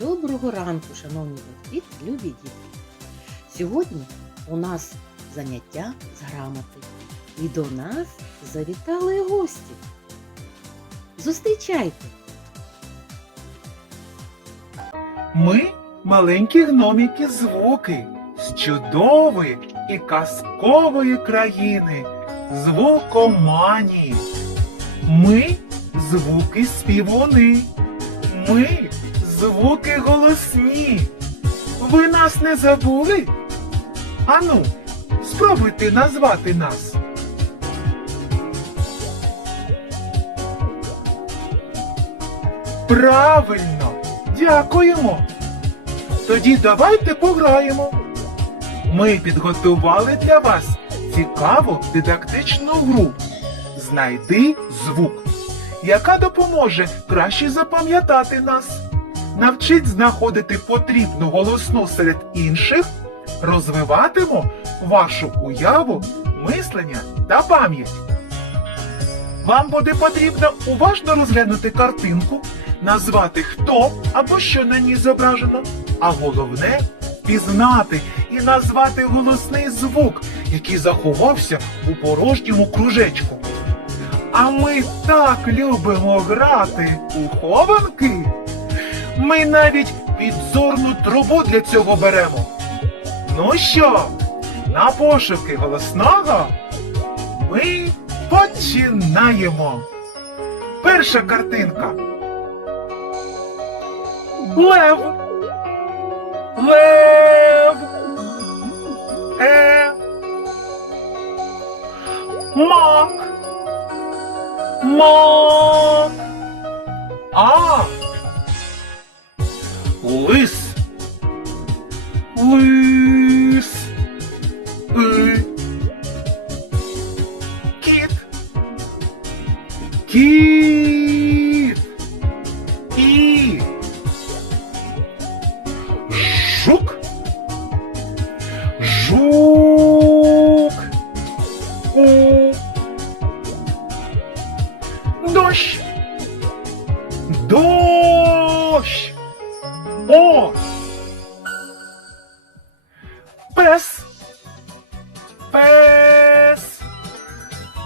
Доброго ранку, шановні батьки любі діти! Сьогодні у нас заняття з грамоти. І до нас завітали гості. Зустрічайте! Ми маленькі гноміки звуки з чудової і казкової країни, звукоманії. Ми звуки співуни. Ми звуки голосні. Ви нас не забули? Ану, спробуйте назвати нас. Правильно, дякуємо. Тоді давайте пограємо. Ми підготували для вас цікаву дидактичну гру. Знайди звук, яка допоможе краще запам'ятати нас, навчить знаходити потрібну голосну серед інших, розвиватимо вашу уяву, мислення та пам'ять. Вам буде потрібно уважно розглянути картинку, назвати хто або що на ній зображено, а головне пізнати і назвати голосний звук, який заховався у порожньому кружечку. А ми так любимо грати у хованки. Ми навіть підзорну трубу для цього беремо. Ну що, на пошуки голосного ми починаємо. Перша картинка. Лев. Лев. Е. Мак. Мак. А. Лис. Лис. И. Кіт. Кіт. І. Жук. Жук. У. Дощ. Дощ. О. Пес. Пес.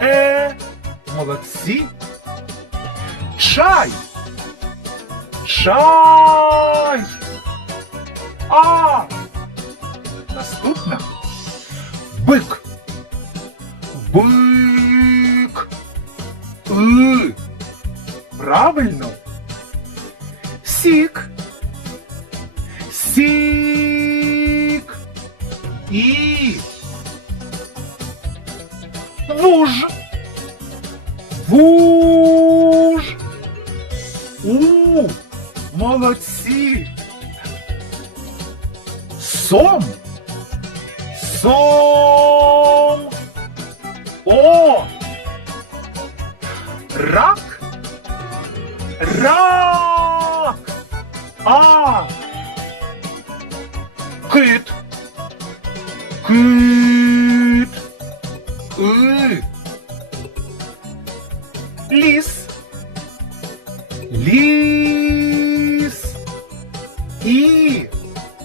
Е. Молодці. Чай. Чай. А. Наступна. Бик. Бик. И. Правильно. Сік. Сік. І. Вуж. Вуж. У. Молодці. Сом. Сом. О. Рак. Рак. А. Кит. Кит. И. Ліс. Ліс. І.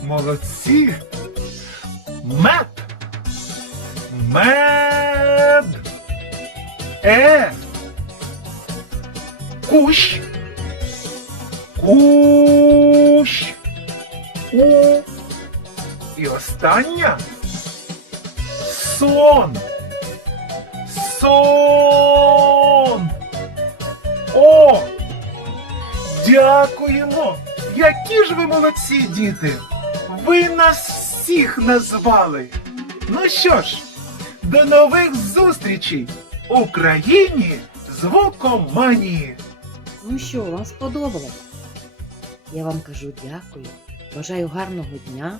Молодці. Мед. Мед. Е. Кущ. Кущ. У. І остання. Сон. Сон. О! Дякуємо! Які ж ви молодці, діти! Ви нас всіх назвали! Ну що ж, до нових зустрічей у країні звукоманії! Ну що, вам сподобалось? Я вам кажу дякую. Бажаю гарного дня.